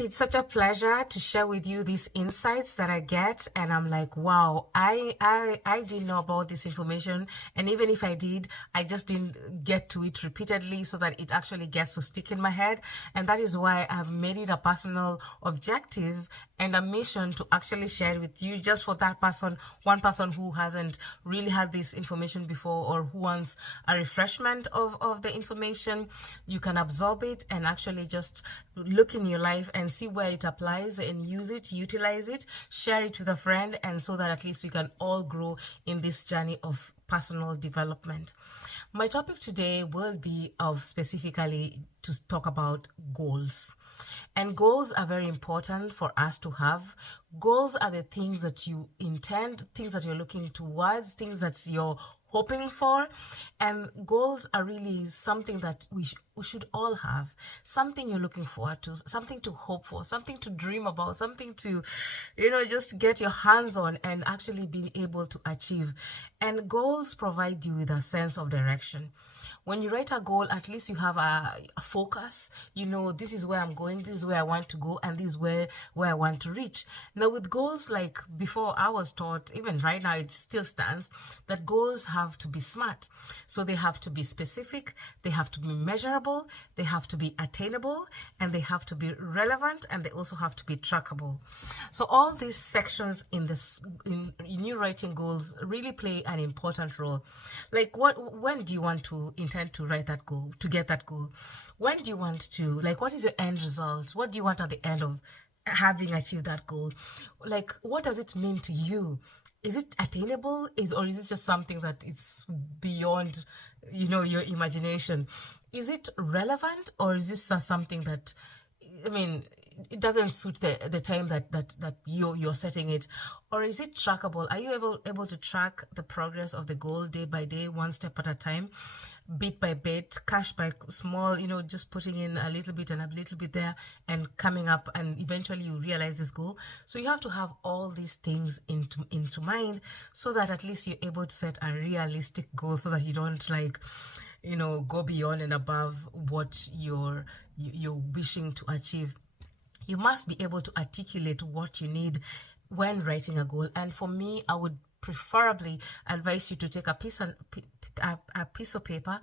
It's such a pleasure to share with you these insights that I get, and I'm like, wow, I didn't know about this information, and even if I did, I just didn't get to it repeatedly so that it actually gets to stick in my head, and that is why I've made it a personal objective and a mission to actually share it with you, just for that person, one person who hasn't really had this information before or who wants a refreshment of the information. You can absorb it and actually just look in your life and see where it applies and use it, utilize it, share it with a friend, and so that at least we can all grow in this journey of personal development. My topic today will be of specifically to talk about goals. And goals are very important for us to have. Goals are the things that you intend, things that you're looking towards, things that you're hoping for. And goals are really something that we should all have. Something you're looking forward to, something to hope for, something to dream about, something to, just get your hands on and actually be able to achieve. And goals provide you with a sense of direction. When you write a goal, at least you have a focus. This is where I'm going, this is where I want to go, and this is where I want to reach. Now, with goals, like before, I was taught, even right now, it still stands, that goals have to be SMART. So they have to be specific, they have to be measurable, they have to be attainable, and they have to be relevant, and they also have to be trackable. So all these sections in you writing goals really play an important role. Like, when do you want to intend to write that goal, to get that goal? When do you want to, what is your end result? What do you want at the end of having achieved that goal? Like, what does it mean to you? Is it attainable? Or is it just something that is beyond, your imagination? Is it relevant, or is this something that, it doesn't suit the time that you're setting it? Or is it trackable? Are you able to track the progress of the goal day by day, one step at a time, bit by bit, cash by small, just putting in a little bit and a little bit there and coming up, and eventually you realize this goal? So you have to have all these things into mind, so that at least you're able to set a realistic goal, so that you don't go beyond and above what you're wishing to achieve. You must be able to articulate what you need when writing a goal. And for me, I would preferably advise you to take a piece of paper,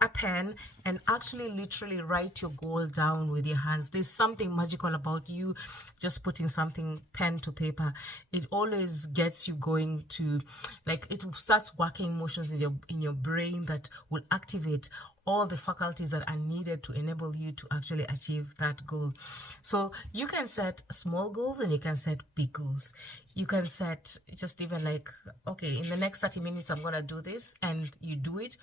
a pen, and actually literally write your goal down with your hands. There's something magical about you just putting something pen to paper. It always gets you going to, it starts working motions in your brain that will activate all the faculties that are needed to enable you to actually achieve that goal. So you can set small goals and you can set big goals. You can set just even okay, in the next 30 minutes, I'm going to do this, and you do it.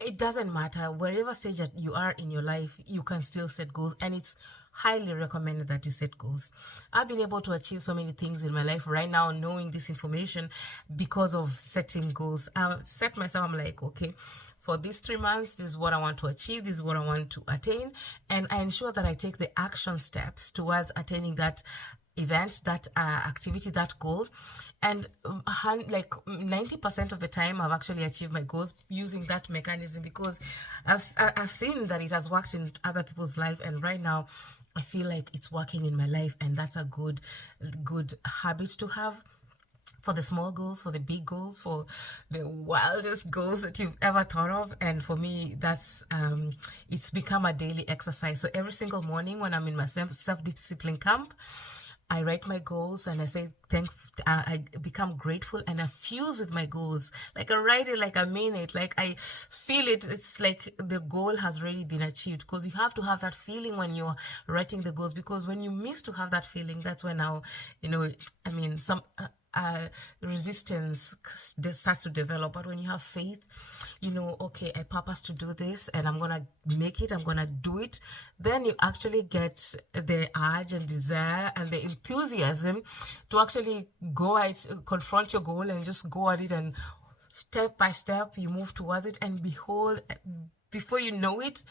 It doesn't matter. Wherever stage that you are in your life, you can still set goals, and it's highly recommended that you set goals. I've been able to achieve so many things in my life right now, knowing this information, because of setting goals. I set myself, I'm like, okay, for these 3 months, this is what I want to achieve, this is what I want to attain, and I ensure that I take the action steps towards attaining that event, that activity, that goal. And 90% of the time, I've actually achieved my goals using that mechanism, because I've seen that it has worked in other people's life, and right now I feel like it's working in my life, and that's a good habit to have. For the small goals, for the big goals, for the wildest goals that you've ever thought of. And for me, that's it's become a daily exercise. So every single morning when I'm in my self-discipline camp, I write my goals and I say I become grateful, and I fuse with my goals. I write it like I mean it, I feel it. It's like the goal has already been achieved, because you have to have that feeling when you're writing the goals, because when you miss to have that feeling, that's when now, some resistance starts to develop. But when you have faith, okay, I purpose to do this and I'm gonna make it, I'm gonna do it, then you actually get the urge and desire and the enthusiasm to actually go at confront your goal and just go at it, and step by step you move towards it, and behold, before you know it,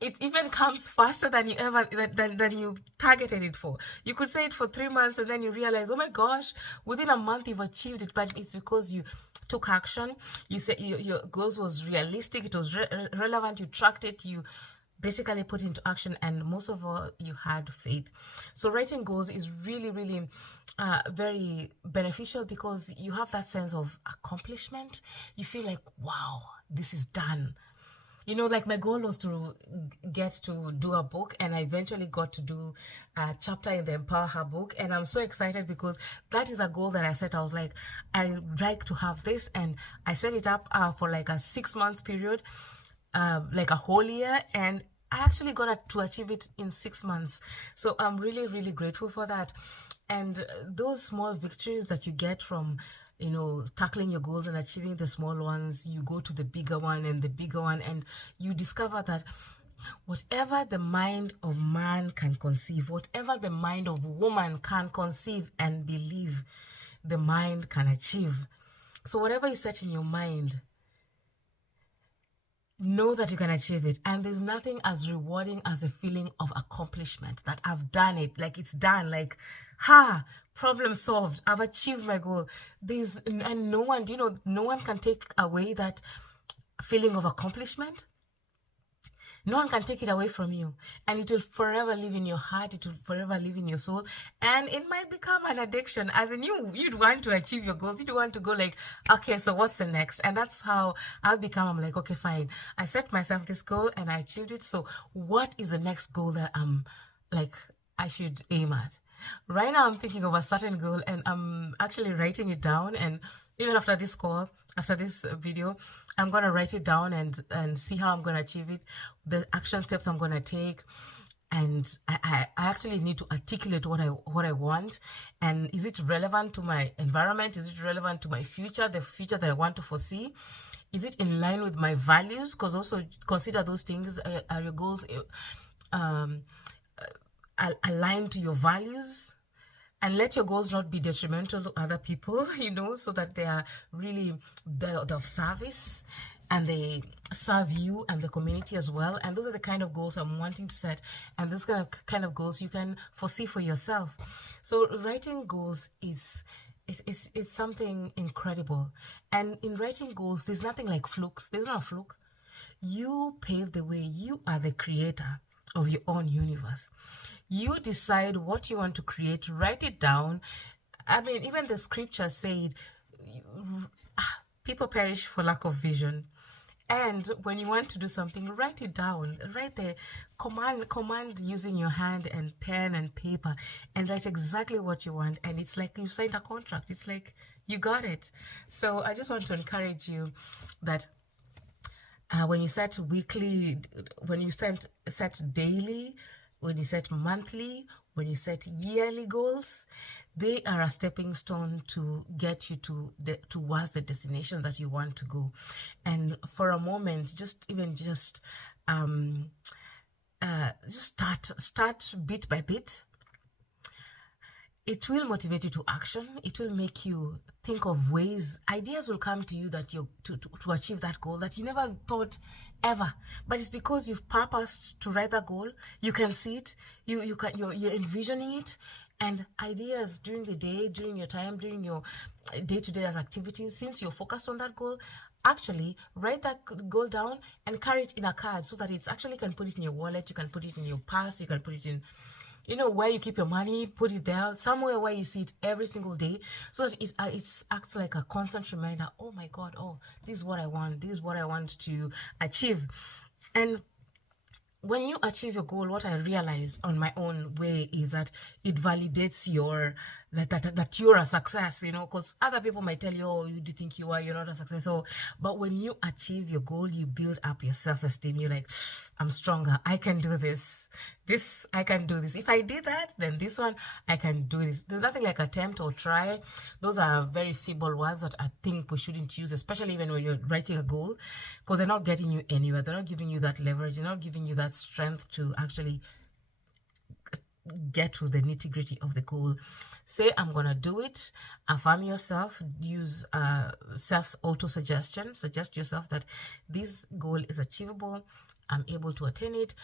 it even comes faster than you ever than you targeted it for. You could say it for 3 months, and then you realize, oh my gosh, within a month you've achieved it. But it's because you took action. You said your goals was realistic, it was relevant, you tracked it, you basically put into action, and most of all, you had faith. So writing goals is really, really very beneficial because you have that sense of accomplishment. You feel like, wow, this is done. You know, like my goal was to get to do a book, and I eventually got to do a chapter in the Empower Her book. And I'm so excited because that is a goal that I set. I was like, I like to have this, and I set it up for like a 6-month period, like a whole year, and I actually got to achieve it in 6 months. So I'm really, really grateful for that. And those small victories that you get from, you know, tackling your goals and achieving the small ones, you go to the bigger one and the bigger one, and you discover that whatever the mind of man can conceive, whatever the mind of woman can conceive and believe, the mind can achieve. So whatever you set in your mind, know that you can achieve it. And there's nothing as rewarding as a feeling of accomplishment, that I've done it, like it's done, like, problem solved, I've achieved my goal. And no one, you know, no one can take away that feeling of accomplishment. No one can take it away from you, and it will forever live in your heart. It will forever live in your soul, and it might become an addiction. As in, you'd want to achieve your goals. You'd want to go like, okay, so what's the next? And that's how I've become. I'm like, okay, fine. I set myself this goal and I achieved it. So what is the next goal that I should aim at? Right now, I'm thinking of a certain goal, and I'm actually writing it down. And even after this call, after this video, I'm going to write it down and see how I'm going to achieve it, the action steps I'm going to take. And I actually need to articulate what I want. And is it relevant to my environment? Is it relevant to my future, the future that I want to foresee? Is it in line with my values? Because also consider those things. Are your goals aligned to your values? And let your goals not be detrimental to other people, you know, so that they are really of service and they serve you and the community as well. And those are the kind of goals I'm wanting to set. And those kind of goals you can foresee for yourself. So writing goals is something incredible. And in writing goals, there's nothing like flukes. There's not a fluke. You pave the way. You are the creator of your own universe. You decide what you want to create, write it down. I mean, even the scripture said, people perish for lack of vision. And when you want to do something, write it down. Write the command using your hand and pen and paper, and write exactly what you want. And it's like you signed a contract. It's like you got it. So I just want to encourage you that when you set weekly, when you set daily, when you set monthly, when you set yearly goals, they are a stepping stone to get you towards the destination that you want to go. And for a moment, just start bit by bit. It will motivate you to action. It will make you think of ways. Ideas will come to you that you to achieve that goal that you never thought ever. But it's because you've purposed to write that goal. You can see it. You're envisioning it, and ideas during the day, during your time, during your day-to-day activities. Since you're focused on that goal, actually write that goal down and carry it in a card so that it's actually, you can put it in your wallet. You can put it in your purse. You can put it in, you know, where you keep your money, put it there, somewhere where you see it every single day, so that it acts like a constant reminder. Oh my God, oh, this is what I want. This is what I want to achieve. And when you achieve your goal, what I realized on my own way is that it validates that you're a success, you know, because other people might tell you, oh, you do think you're not a success. But when you achieve your goal, you build up your self-esteem. You're like, I'm stronger. I can do this. I can do this. If I did that, then this one, I can do this. There's nothing like attempt or try. Those are very feeble words that I think we shouldn't use, especially even when you're writing a goal, because they're not getting you anywhere. They're not giving you that leverage. They're not giving you that strength to actually get to the nitty-gritty of the goal. Say, I'm gonna do it. Affirm yourself. Use self-auto-suggestion. Suggest yourself that this goal is achievable. I'm able to attain it.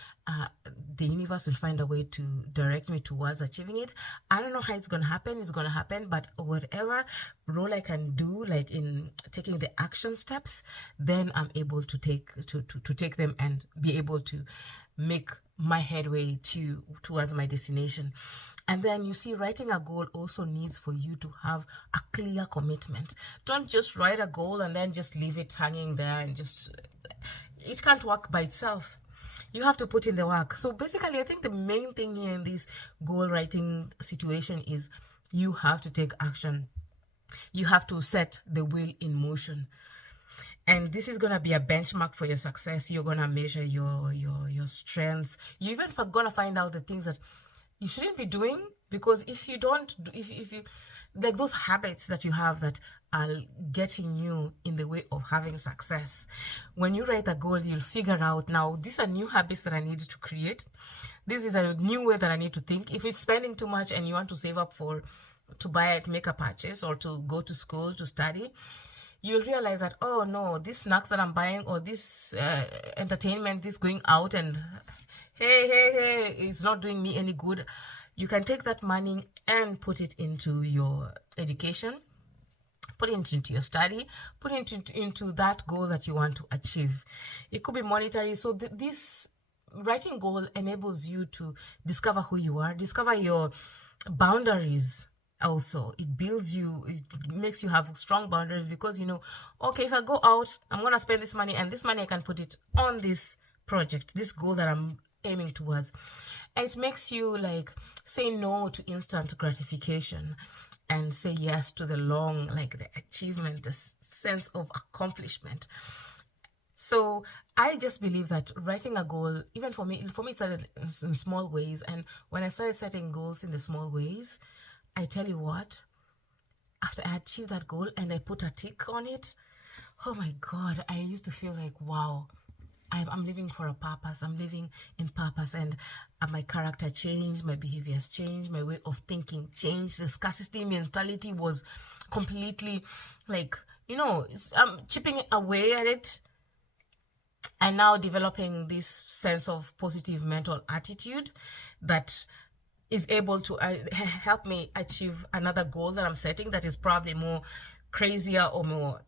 The universe will find a way to direct me towards achieving it. I don't know how it's gonna happen. It's gonna happen, but whatever role I can do, like in taking the action steps, then I'm able to take them and be able to make my headway towards my destination. And then you see, writing a goal also needs for you to have a clear commitment. Don't just write a goal and then just leave it hanging there and just, it can't work by itself. You have to put in the work. So basically, I think the main thing here in this goal writing situation is you have to take action. You have to set the wheel in motion. And this is going to be a benchmark for your success. You're going to measure your strength. You're even going to find out the things that you shouldn't be doing, because if you don't, if you, like those habits that you have that are getting you in the way of having success, when you write a goal, you'll figure out, now these are new habits that I need to create. This is a new way that I need to think. If it's spending too much and you want to save up to buy it, make a purchase, or to go to school to study, you'll realize that, oh no, these snacks that I'm buying, or this entertainment, this going out and hey, it's not doing me any good. You can take that money and put it into your education, put it into your study, put it into that goal that you want to achieve. It could be monetary. So this writing goal enables you to discover who you are, discover your boundaries. Also, it builds you, it makes you have strong boundaries, because you know, okay, if I go out, I'm going to spend this money, and this money I can put it on this project, this goal that I'm aiming towards. And it makes you like say no to instant gratification and say yes to the long, like the achievement, the sense of accomplishment. So I just believe that writing a goal, even for me it started in small ways. And when I started setting goals in the small ways, I tell you what, after I achieved that goal and I put a tick on it, oh my God, I used to feel like, wow, I'm living for a purpose. I'm living in purpose, and my character changed, my behaviors changed, my way of thinking changed. The scarcity mentality was completely like, you know, I'm chipping away at it, and now developing this sense of positive mental attitude that is able to help me achieve another goal that I'm setting that is probably more crazier or more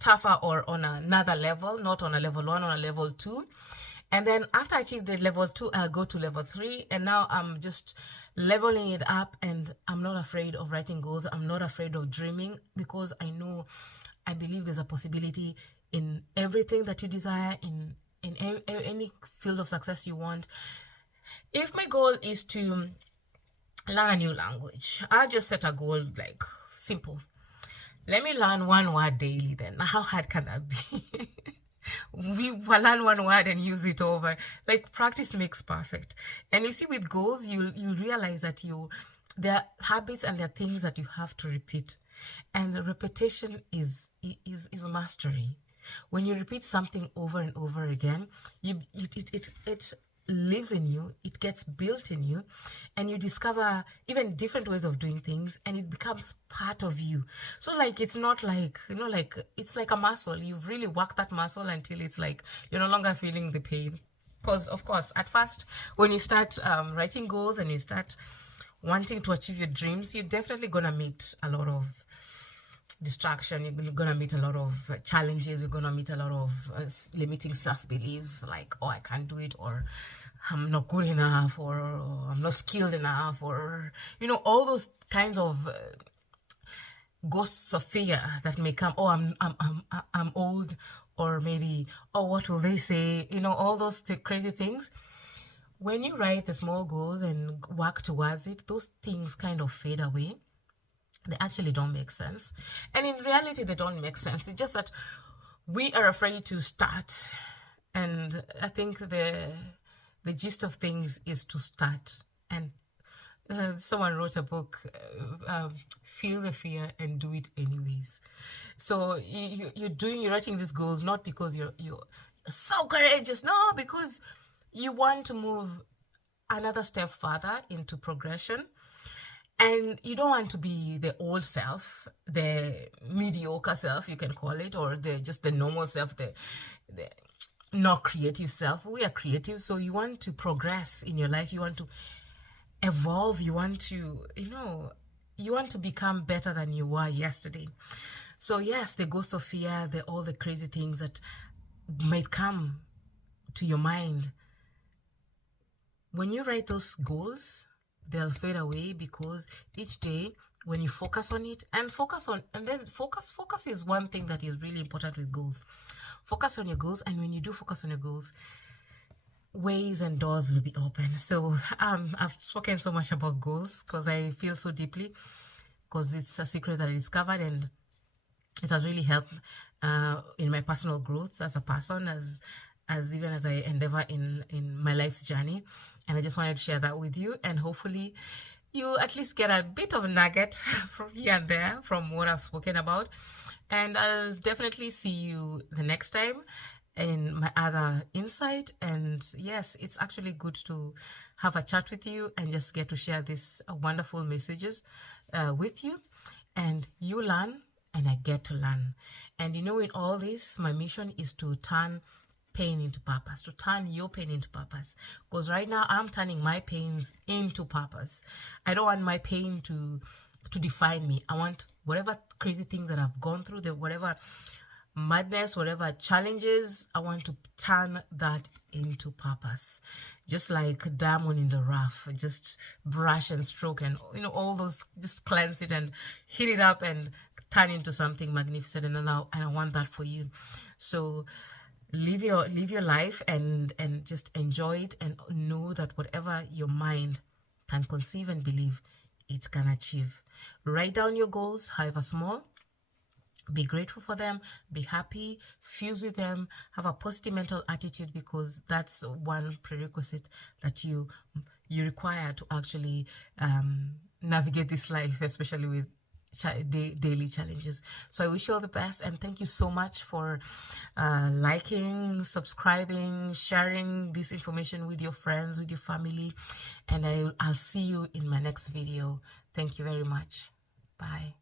tougher, or on another level, not on a level 1, on a level 2. And then after I achieve the level 2, I go to level 3, and now I'm just leveling it up, and I'm not afraid of writing goals. I'm not afraid of dreaming, because I believe there's a possibility in everything that you desire, in any field of success you want. If my goal is to learn a new language, I just set a goal like simple. Let me learn one word daily then. How hard can that be? We learn one word and use it over. Like, practice makes perfect. And you see, with goals, you realize that there are habits and there are things that you have to repeat. And the repetition is mastery. When you repeat something over and over again, it lives in you, it gets built in you, and you discover even different ways of doing things, and it becomes part of you. So like, it's not like, you know, like it's like a muscle. You've really worked that muscle until it's like you're no longer feeling the pain. Because of course, at first, when you start writing goals and you start wanting to achieve your dreams, you're definitely gonna meet a lot of distraction. You're gonna meet a lot of challenges. You're gonna meet a lot of limiting self-belief, like, oh, I can't do it, or I'm not good enough, or I'm not skilled enough, or, you know, all those kinds of ghosts of fear that may come. Oh, I'm old, or maybe, oh, what will they say, you know, all those crazy things. When you write the small goals and work towards it, those things kind of fade away. They actually don't make sense. And in reality, they don't make sense. It's just that we are afraid to start. And I think the gist of things is to start. And someone wrote a book, Feel the Fear and Do It Anyways. So you're writing these goals not because you're so courageous. No, because you want to move another step further into progression. And you don't want to be the old self, the mediocre self, you can call it, or just the normal self, the not creative self. We are creative, so you want to progress in your life. You want to evolve. You want to, you want to become better than you were yesterday. So yes, the ghost of fear, all the crazy things that might come to your mind, when you write those goals, they'll fade away, because each day when you focus on it and then focus is one thing that is really important with goals. Focus on your goals, and when you do focus on your goals, ways and doors will be open. So I've spoken so much about goals because I feel so deeply, because it's a secret that I discovered, and it has really helped in my personal growth as a person, as even as I endeavor in my life's journey. And I just wanted to share that with you, and hopefully you at least get a bit of a nugget from here and there from what I've spoken about. And I'll definitely see you the next time in my other insight. And yes, it's actually good to have a chat with you and just get to share these wonderful messages with you, and you learn and I get to learn. And in all this, my mission is to turn pain into purpose, to turn your pain into purpose, because right now I'm turning my pains into purpose. I don't want my pain to define me. I want whatever crazy things that I've gone through, whatever madness, whatever challenges, I want to turn that into purpose. Just like diamond in the rough, just brush and stroke and all those, just cleanse it and heat it up and turn into something magnificent. And I want that for you. So live your life and just enjoy it, and know that whatever your mind can conceive and believe, it can achieve. Write down your goals, however small. Be grateful for them, be happy, fuse with them, have a positive mental attitude, because that's one prerequisite that you require to actually navigate this life, especially with daily challenges. So I wish you all the best, and thank you so much for liking, subscribing, sharing this information with your friends, with your family, and I'll see you in my next video. Thank you very much. Bye.